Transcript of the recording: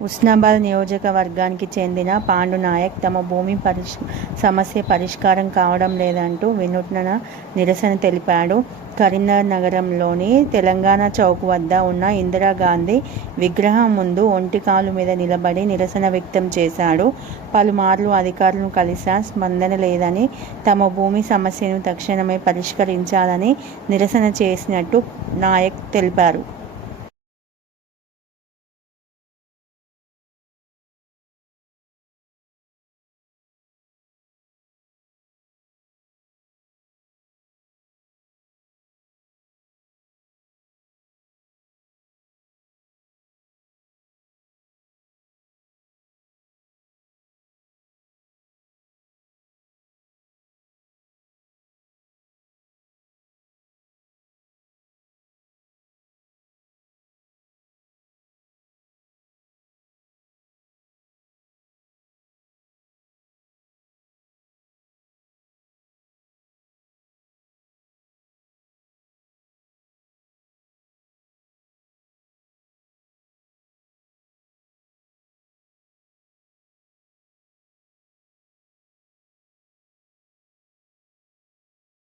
హుస్నాబాద్ నియోజకవర్గానికి చెందిన పాండునాయక్ తమ భూమి పరిష్ సమస్య పరిష్కారం కావడం లేదంటూ వినూత్న నిరసన తెలిపాడు. కరీంనగర్ నగరంలోని తెలంగాణ చౌక్ వద్ద ఉన్న ఇందిరాగాంధీ విగ్రహం ముందు ఒంటికాలు మీద నిలబడి నిరసన వ్యక్తం చేశాడు. పలుమార్లు అధికారులను కలిసా స్పందన లేదని, తమ భూమి సమస్యను తక్షణమే పరిష్కరించాలని నిరసన చేసినట్టు నాయక్ తెలిపారు.